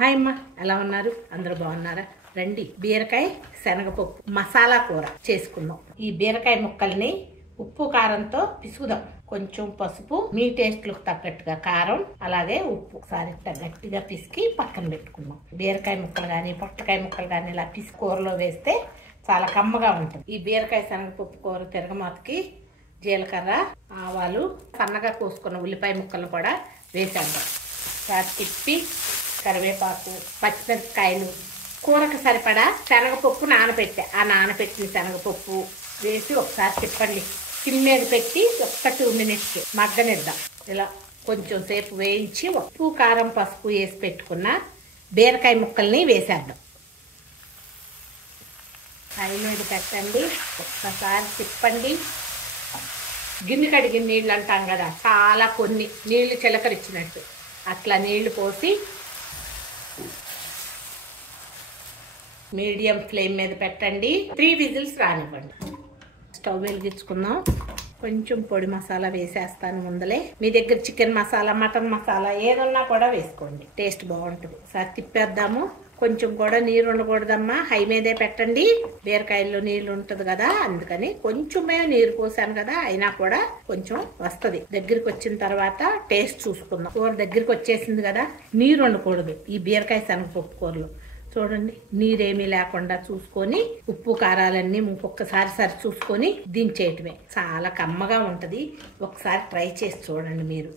Hi అమ్మ, ఎలా ఉన్నారు? అందరూ బాగున్నారా? రండి, బీరకాయ శనగపప్పు మసాలా కూర చేసుకుందాం. ఈ బీరకాయ ముక్కల్ని ఉప్పు కారంతో పిసుకుదాం. కొంచెం పసుపు, మీ టేస్ట్లకు తగ్గట్టుగా కారం, అలాగే ఉప్పు ఒకసారి గట్టిగా పిసికి పక్కన పెట్టుకుందాం. బీరకాయ ముక్కలు కానీ పొట్లకాయ ముక్కలు కానీ ఇలా పిసి కూరలో వేస్తే చాలా కమ్మగా ఉంటుంది. ఈ బీరకాయ శనగపప్పు కూర తిరగమాతకి జీలకర్ర, ఆవాలు, సన్నగా కోసుకున్న ఉల్లిపాయ ముక్కలు కూడా వేసేద్దాం. ఒకసారి తిప్పి కరివేపాకు, పచ్చిమిరపకాయలు, కూరకు సరిపడా శనగపప్పు నానబెట్టా. ఆ నానబెట్టిన శనగపప్పు వేసి ఒకసారి తిప్పండి. సిమ్ మీద పెట్టి ఒక్క 2 minutes మగ్గనిద్దాం. ఇలా కొంచెం సేపు వేయించి ఉప్పు కారం పసుపు వేసి పెట్టుకున్న బీరకాయ ముక్కల్ని వేసేద్దాం. హై మీద పెట్టండి, ఒక్కసారి తిప్పండి. గిన్నె కడిగిన నీళ్ళు అంటాం కదా, చాలా కొన్ని నీళ్లు చిలకరిచ్చినట్టు అట్లా నీళ్లు పోసి మీడియం ఫ్లేమ్ మీద పెట్టండి. 3 విజిల్స్ రానివ్వండి. స్టవ్ వెలిగించుకుందాం. కొంచెం పొడి మసాలా వేసేస్తాను ముందలే. మీ దగ్గర చికెన్ మసాలా, మటన్ మసాలా ఏదన్నా కూడా వేసుకోండి, టేస్ట్ బాగుంటుంది. ఒకసారి తిప్పేద్దాము. కొంచెం కూడా నీరు ఉండకూడదమ్మా, హై మీదే పెట్టండి. బీరకాయల్లో నీళ్ళు ఉంటుంది కదా, అందుకని కొంచెమే నీరు పోసాను కదా, అయినా కూడా కొంచెం వస్తుంది. దగ్గరికి వచ్చిన తర్వాత టేస్ట్ చూసుకుందాం. కూర దగ్గరికి వచ్చేసింది కదా, నీరు ఉండకూడదు ఈ బీరకాయ శనగపప్పు కూరలో. చూడండి, నీరేమీ లేకుండా చూసుకొని ఉప్పు కారాలన్నీ ఇంకొకసారి సరి చూసుకొని దించేయటమే. చాలా కమ్మగా ఉంటుంది. ఒకసారి ట్రై చేసి చూడండి మీరు.